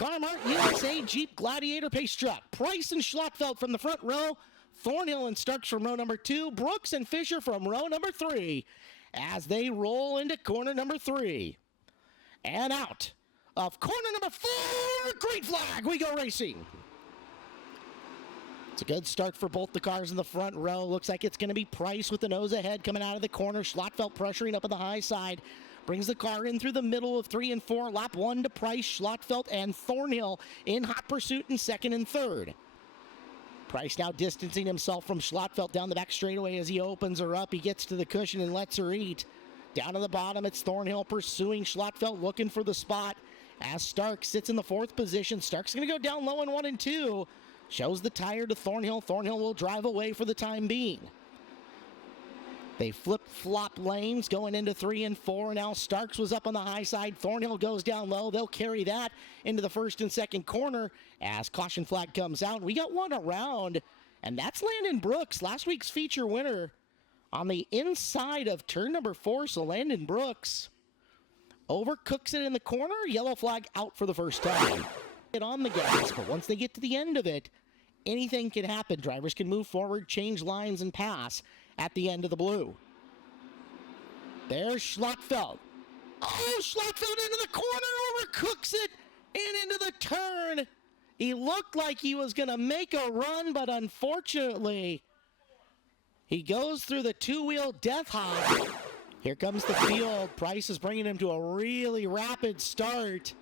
Carmart USA Jeep Gladiator pace truck. Price and Schlottfeld from the front row. Thornhill and Starks from row number 2. Brooks and Fisher from row number 3 as they roll into corner number 3. And out of corner number 4, green flag, we go racing. It's a good start for both the cars in the front row. Looks like it's going to be Price with the nose ahead coming out of the corner. Schlottfeld pressuring up on the high side. Brings the car in through the middle of 3 and 4. Lap 1 to Price, Schlottfeld, and Thornhill in hot pursuit in 2nd and 3rd. Price now distancing himself from Schlottfeld down the back straightaway as he opens her up. He gets to the cushion and lets her eat. Down to the bottom, it's Thornhill pursuing Schlottfeld, looking for the spot as Starks sits in the 4th position. Starks going to go down low in 1 and 2. Shows the tire to Thornhill. Thornhill will drive away for the time being. They flip-flop lanes going into 3 and 4. Now Starks was up on the high side. Thornhill goes down low. They'll carry that into the 1st and 2nd corner as caution flag comes out. We got one around, and that's Landon Brooks, last week's feature winner, on the inside of turn number 4. So Landon Brooks overcooks it in the corner. Yellow flag out for the first time. Get on the gas, but once they get to the end of it, anything can happen. Drivers can move forward, change lines, and pass at the end of the blue. There's Schlottfeld. Oh, Schlottfeld into the corner, overcooks it, and into the turn. He looked like he was going to make a run, but unfortunately, he goes through the 2-wheel death hop. Here comes the field. Price is bringing him to a really rapid start.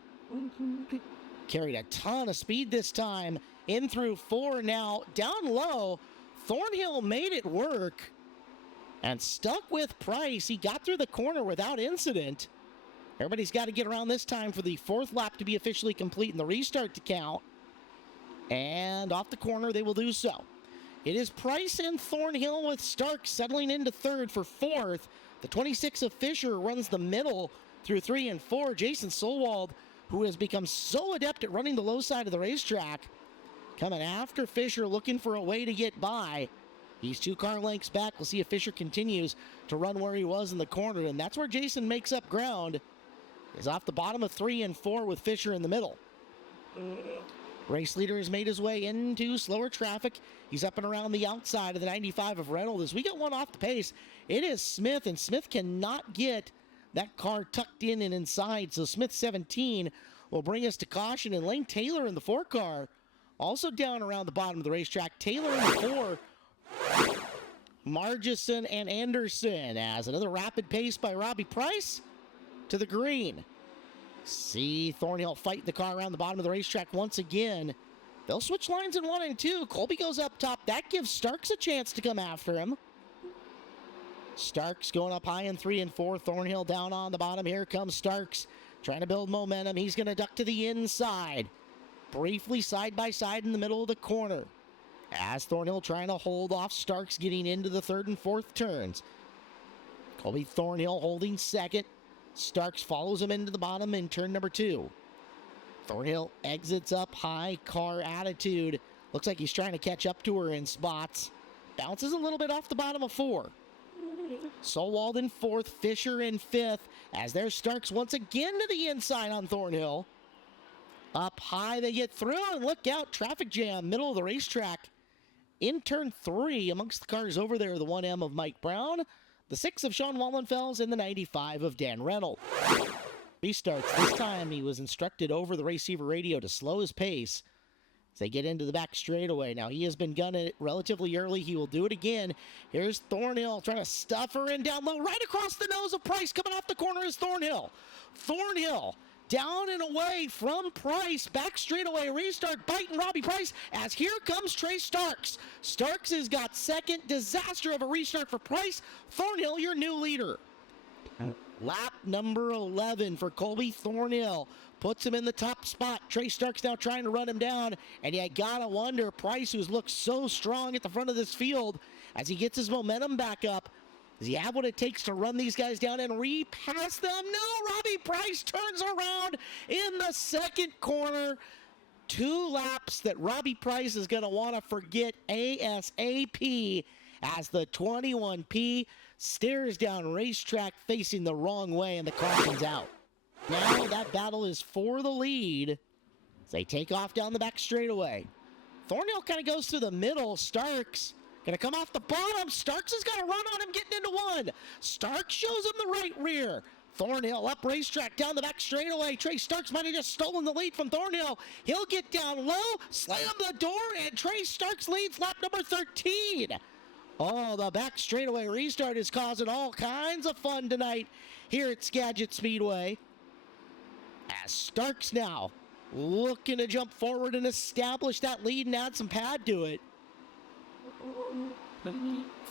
Carried a ton of speed this time. In through 4 now. Down low, Thornhill made it work and stuck with Price. He got through the corner without incident. Everybody's got to get around this time for the 4th lap to be officially complete and the restart to count. And off the corner, they will do so. It is Price and Thornhill with Starks settling into 3rd for 4th. The 26 of Fisher runs the middle through 3 and 4. Jason Solwald, who has become so adept at running the low side of the racetrack, coming after Fisher, looking for a way to get by. He's 2 car lengths back. We'll see if Fisher continues to run where he was in the corner, and that's where Jason makes up ground. He's off the bottom of 3 and 4 with Fisher in the middle. Race leader has made his way into slower traffic. He's up and around the outside of the 95 of Reynolds. As we get one off the pace, it is Smith, and Smith cannot get that car tucked in and inside. So Smith 17 will bring us to caution, and Lane Taylor in the 4 car also down around the bottom of the racetrack. Taylor in the 4, Margison and Anderson as another rapid pace by Robbie Price to the green. See Thornhill fighting the car around the bottom of the racetrack once again. They'll switch lines in 1 and 2. Colby goes up top. That gives Starks a chance to come after him. Starks going up high in 3 and 4. Thornhill down on the bottom. Here comes Starks trying to build momentum. He's going to duck to the inside. Briefly side by side in the middle of the corner. As Thornhill trying to hold off Starks getting into the 3rd and 4th turns. Colby Thornhill holding 2nd. Starks follows him into the bottom in turn number 2. Thornhill exits up high, car attitude. Looks like he's trying to catch up to her in spots. Bounces a little bit off the bottom of 4. Solwald in 4th, Fisher in 5th. As there's Starks once again to the inside on Thornhill. Up high, they get through, and look out, traffic jam, middle of the racetrack. In turn 3, amongst the cars over there, the 1M of Mike Brown, the 6 of Sean Wallenfels, and the 95 of Dan Reynolds. Restarts. This time he was instructed over the receiver radio to slow his pace as they get into the back straightaway. Now he has been gunning it relatively early. He will do it again. Here's Thornhill trying to stuff her in down low. Right across the nose of Price. Coming off the corner is Thornhill. Thornhill down and away from Price. Back straightaway. Restart biting Robbie Price as here comes Trey Starks. Starks has got 2nd. Disaster of a restart for Price. Thornhill, your new leader. Lap number 11 for Colby Thornhill. Puts him in the top spot. Trey Starks now trying to run him down. And you gotta wonder, Price, who's looked so strong at the front of this field, as he gets his momentum back up, does he have what it takes to run these guys down and repass them? No, Robbie Price turns around in the 2nd corner. 2 laps that Robbie Price is going to want to forget ASAP as the 21P stares down racetrack facing the wrong way and the caution's out. Now that battle is for the lead as they take off down the back straightaway. Thornhill kind of goes through the middle. Starks going to come off the bottom. Starks has got a run on him getting into one. Starks shows him the right rear. Thornhill up racetrack down the back straightaway. Trey Starks might have just stolen the lead from Thornhill. He'll get down low, slam the door, and Trey Starks leads lap number 13. Oh, the back straightaway restart is causing all kinds of fun tonight here at Skagit Speedway. As Starks now looking to jump forward and establish that lead and add some pad to it.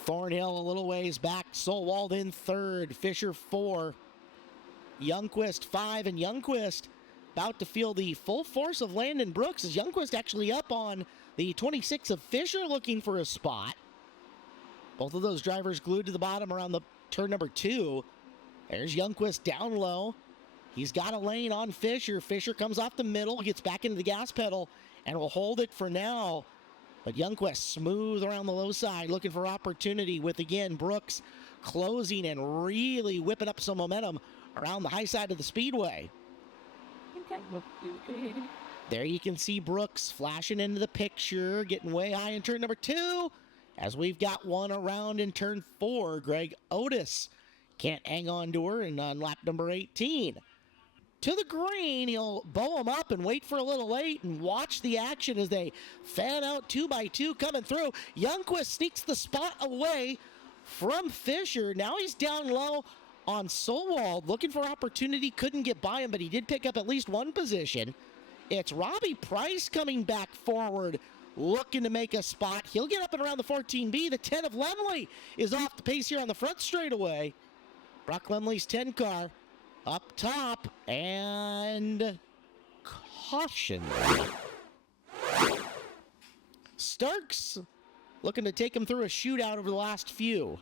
Thornhill a little ways back. Solwald in third. Fisher 4. Youngquist 5. And Youngquist about to feel the full force of Landon Brooks as Youngquist actually up on the 26 of Fisher looking for a spot. Both of those drivers glued to the bottom around the turn number 2. There's Youngquist down low. He's got a lane on Fisher. Fisher comes off the middle, gets back into the gas pedal, and will hold it for now. But Youngquist smooth around the low side, looking for opportunity with, again, Brooks closing and really whipping up some momentum around the high side of the speedway. There you can see Brooks flashing into the picture, getting way high in turn number 2. As we've got one around in turn 4, Greg Otis can't hang on to her, and on lap number 18. To the green, he'll bow him up and wait for a little late and watch the action as they fan out 2 by 2 coming through. Youngquist sneaks the spot away from Fisher. Now he's down low on Solwald, looking for opportunity, couldn't get by him, but he did pick up at least one position. It's Robbie Price coming back forward, looking to make a spot. He'll get up and around the 14B. The 10 of Lemley is off the pace here on the front straightaway. Brock Lemley's 10 car up top, and caution. Starks looking to take him through a shootout over the last few.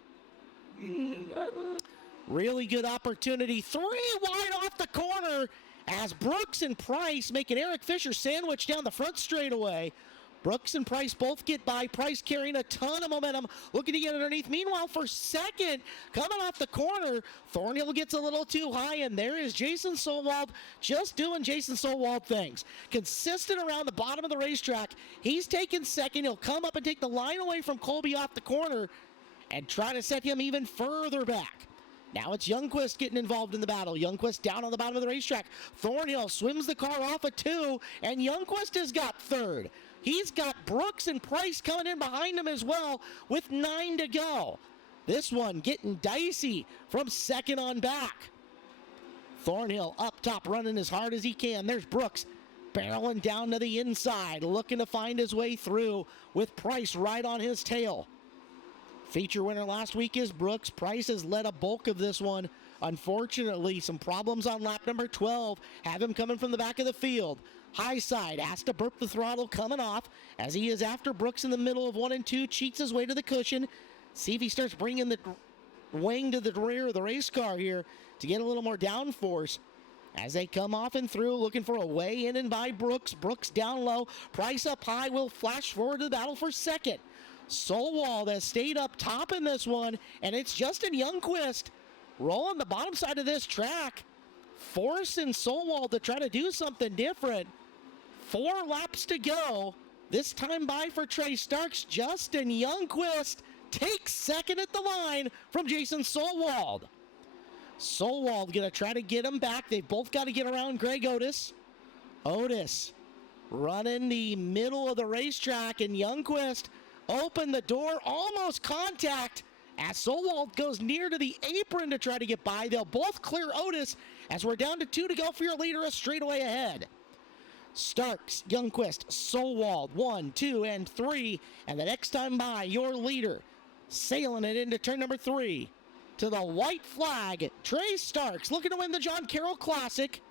Really good opportunity. 3 wide off the corner as Brooks and Price make an Eric Fisher sandwich down the front straightaway. Brooks and Price both get by. Price carrying a ton of momentum, looking to get underneath. Meanwhile, for second, coming off the corner, Thornhill gets a little too high, and there is Jason Solwald just doing Jason Solwald things. Consistent around the bottom of the racetrack. He's taking second. He'll come up and take the line away from Colby off the corner and try to set him even further back. Now it's Youngquist getting involved in the battle. Youngquist down on the bottom of the racetrack. Thornhill swims the car off of 2, and Youngquist has got third. He's got Brooks and Price coming in behind him as well with 9 to go. This one getting dicey from second on back. Thornhill up top running as hard as he can. There's Brooks barreling down to the inside, looking to find his way through with Price right on his tail. Feature winner last week is Brooks. Price has led a bulk of this one. Unfortunately, some problems on lap number 12 have him coming from the back of the field. High side, has to burp the throttle coming off as he is after Brooks in the middle of 1 and 2, cheats his way to the cushion. See if he starts bringing the wing to the rear of the race car here to get a little more downforce. As they come off and through, looking for a way in and by Brooks. Brooks down low, Price up high, will flash forward to the battle for second. Solwald has stayed up top in this one, and it's Justin Youngquist rolling the bottom side of this track, forcing Solwald to try to do something different. 4 laps to go. This time by for Trey Starks. Justin Youngquist takes second at the line from Jason Solwald. Solwald gonna try to get him back. They've both got to get around Greg Otis. Otis running the middle of the racetrack, and Youngquist open the door, almost contact as Solwald goes near to the apron to try to get by. They'll both clear Otis as we're down to 2 to go for your leader, a straightaway ahead. Starks, Youngquist, Solwald, 1, 2, and 3. And the next time by, your leader, sailing it into turn number 3. To the white flag, Trey Starks looking to win the John Carroll Classic.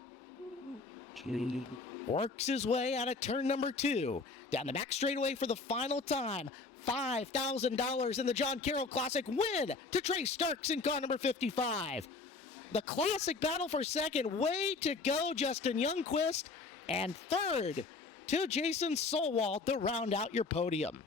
Works his way out of turn number 2. Down the back straightaway for the final time. $5,000 in the John Carroll Classic win to Trey Starks in car number 55. The Classic battle for second. Way to go, Justin Youngquist. And third to Jason Solwald to round out your podium.